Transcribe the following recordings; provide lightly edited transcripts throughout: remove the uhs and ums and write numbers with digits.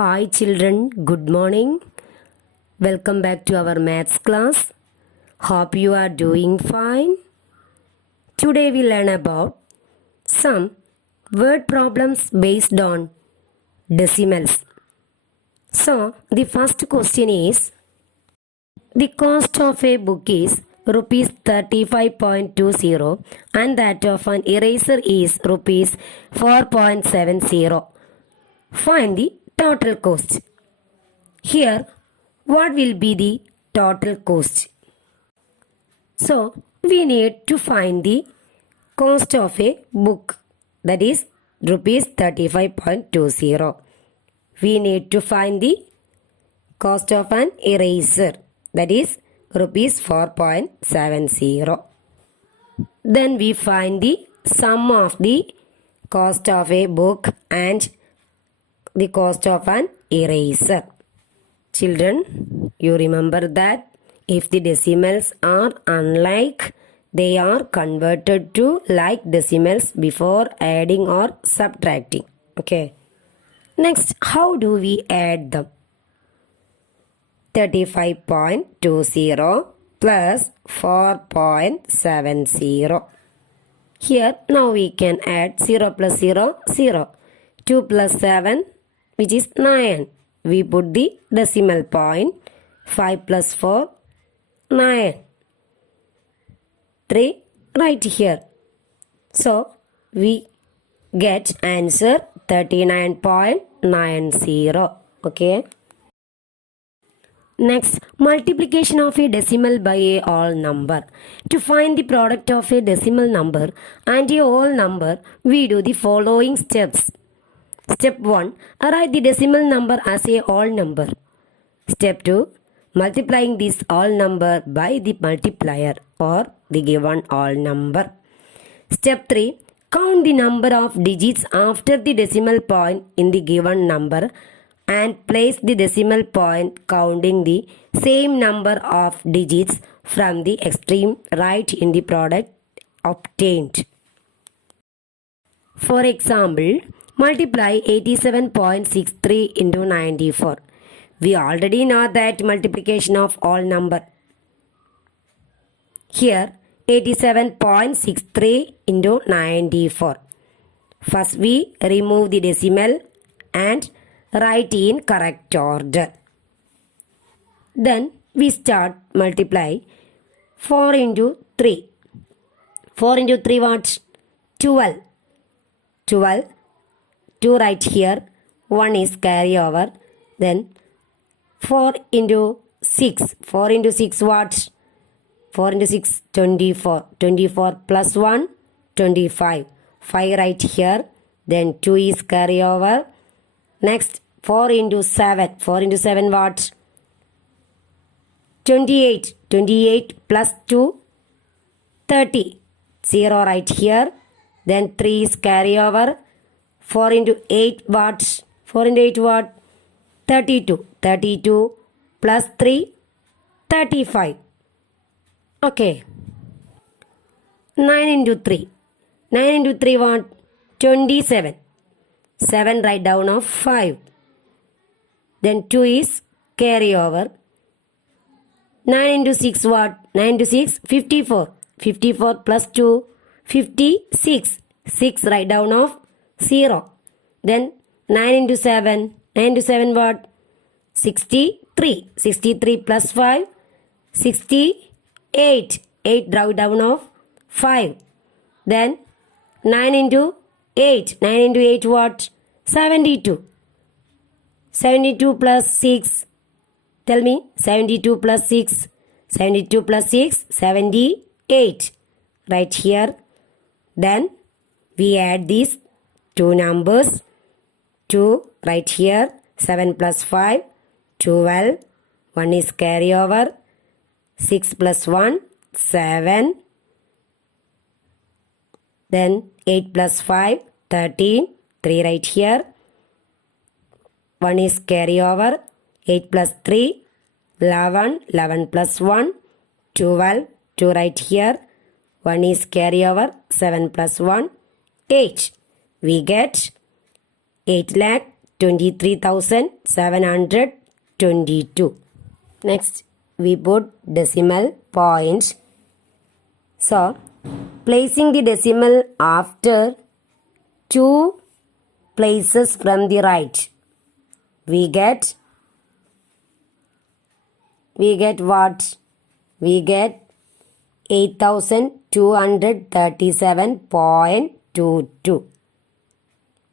Hi children, good morning. Welcome back to our maths class. Hope you are doing fine. Today we learn about some word problems based on decimals. So the first question is, the cost of a book is rupees 35.20 and that of an eraser is rupees 4.70. Find the total cost. Here, what will be the total cost? So, we need to find the cost of a book, that is rupees 35.20. We need to find the cost of an eraser, that is rupees 4.70. Then we find the sum of the cost of a book and the cost of an eraser. Children, you remember that if the decimals are unlike, they are converted to like decimals before adding or subtracting. Okay. Next, how do we add them? 35.20 plus 4.70. Here, now we can add 0 plus 0, 0. 2 plus 7, which is 9. We put the decimal point. 5 plus 4, 9. 3 right here. So, we get answer 39.90. Okay. Next, multiplication of a decimal by a whole number. To find the product of a decimal number and a whole number, we do the following steps. Step 1. Write the decimal number as a whole number. Step 2. Multiplying this whole number by the multiplier or the given whole number. Step 3. Count the number of digits after the decimal point in the given number and place the decimal point counting the same number of digits from the extreme right in the product obtained. For example, multiply 87.63 into 94. We already know that multiplication of all number. Here, 87.63 into 94. First we remove the decimal and write in correct order. Then we start multiply 4 into 3. 4 into 3 what? 12. 12. 2 right here. 1 is carry over. Then 4 into 6. 4 into 6 what? 4 into 6, 24. 24 plus 1, 25. 5 right here. Then 2 is carry over. Next, 4 into 7. 4 into 7 what? 28. 28 plus 2, 30. 0 right here. Then 3 is carry over. 4 into 8 what? 4 into 8 what? 32. 32 plus 3, 35. Okay. 9 into 3. 9 into 3 what? 27. 7 write down of 5. Then 2 is carry over. 9 into 6 what? 9 into 6, 54. 54 plus 2, 56. 6 write down of 0. Then 9 into 7. 9 into 7 what? 63. 63 plus 5, 68. 8 write down of 5. Then 9 into 8. 9 into 8 what? 72. 72 plus 6. Tell me. 72 plus 6. 72 plus 6. 78. Right here. Then we add these two numbers. 2 right here. 7 plus 5. 12. 1 is carry over. 6 plus 1. 7. Then 8 plus 5, 13, 3 right here. 1 is carry over. 8 plus 3, 11, 11 plus 1, 12, 2 right here. 1 is carry over. 7 plus 1, 8. We get 8 lakh 23,722. Next, we put decimal point. So, placing the decimal after 2 places from the right, we get what? We get 8,237.22.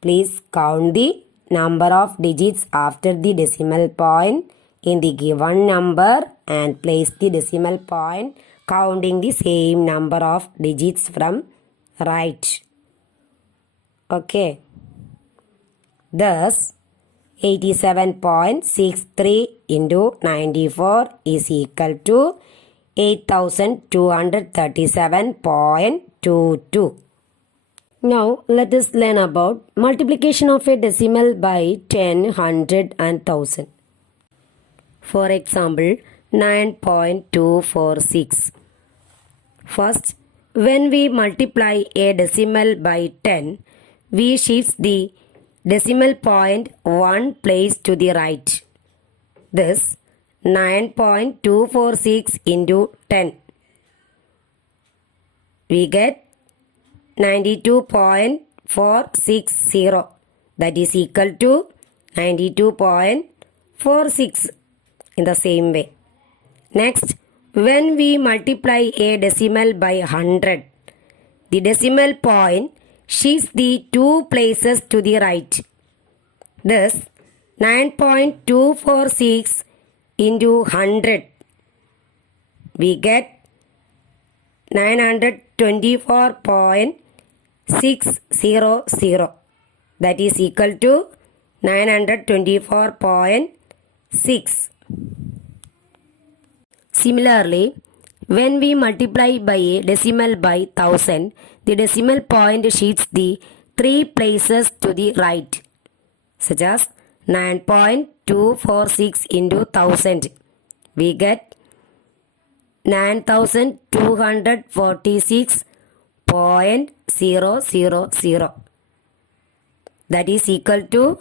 Please count the number of digits after the decimal point in the given number and place the decimal point counting the same number of digits from right. Okay. Thus, 87.63 into 94 is equal to 8,237.22. Now, let us learn about multiplication of a decimal by 10, 100 and 1000. For example, 9.246. First, when we multiply a decimal by 10, we shift the decimal point one place to the right. This 9.246 into 10. We get 92.460. That is equal to 92.46 in the same way. Next, when we multiply a decimal by 100, the decimal point shifts the 2 places to the right. Thus, 9.246 into 100. We get 924.600. That is equal to 924.6. Similarly, when we multiply by a decimal by 1000, the decimal point shifts the 3 places to the right, such as 9.246 into 1000. We get 9246.000. That is equal to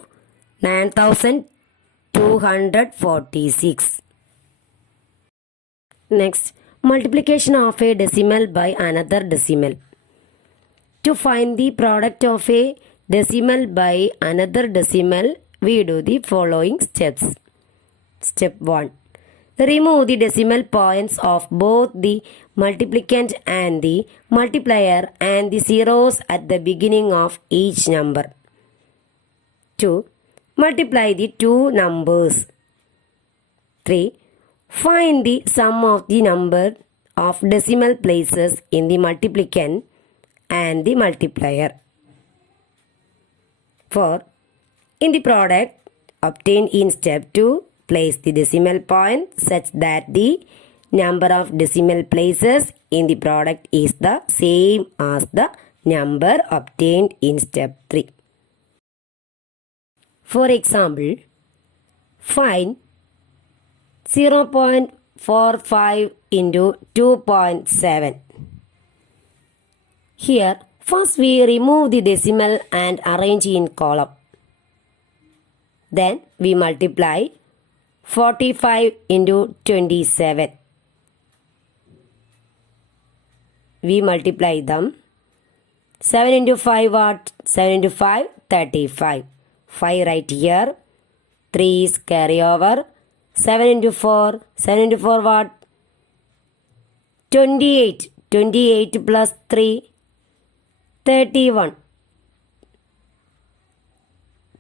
9246. Next, multiplication of a decimal by another decimal. To find the product of a decimal by another decimal, we do the following steps. Step 1. Remove the decimal points of both the multiplicand and the multiplier and the zeros at the beginning of each number. 2. Multiply the two numbers. 3. Find the sum of the number of decimal places in the multiplicand and the multiplier. 4. In the product obtained in step 2, place the decimal point such that the number of decimal places in the product is the same as the number obtained in step 3. For example, find 0.45 into 2.7. Here, first we remove the decimal and arrange in column. Then we multiply 45 into 27. We multiply them. 7 into 5 what? 7 into 5, 35. 5 right here. 3 is carry over. 7 into 4. 7 into 4 what? 28. 28 plus 3. 31.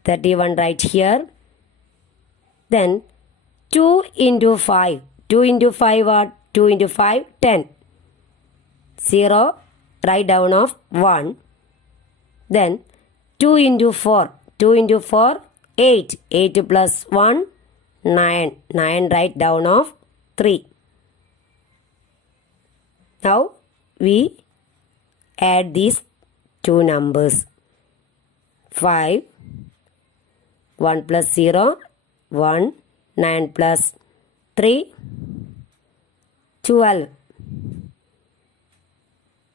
31 right here. Then 2 into 5. 2 into 5 what? 2 into 5, 10. 0, write down of 1. Then 2 into 4. 2 into 4, 8. 8 plus 1, 9. 9 write down of 3. Now we add these two numbers. 5. 1 plus 0, 1. 9 plus 3, 12.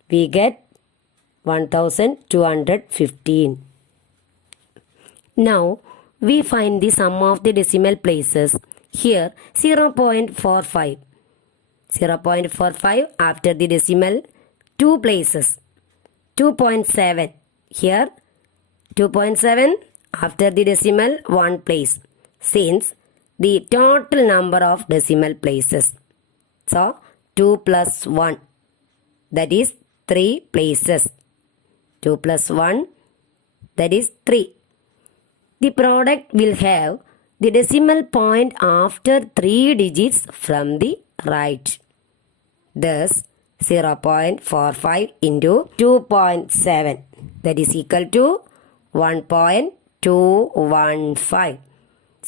We get 1215. Now we find the sum of the decimal places. Here 0.45. 0.45 after the decimal 2 places. 2.7. Here 2.7 after the decimal 1 place. Since the total number of decimal places. So 2 plus 1, that is 3 places. 2 plus 1, that is 3. The product will have the decimal point after 3 digits from the right. Thus 0.45 into 2.7, that is equal to 1.215.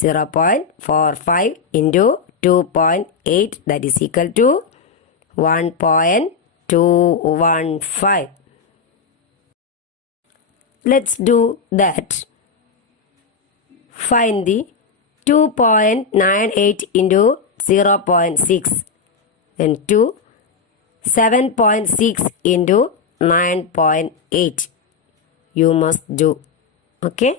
0.45 into 2.8, that is equal to 1.215. Let's do that. Find the 2.98 into 0.6 and 7.6 into 9.8. You must do. Okay.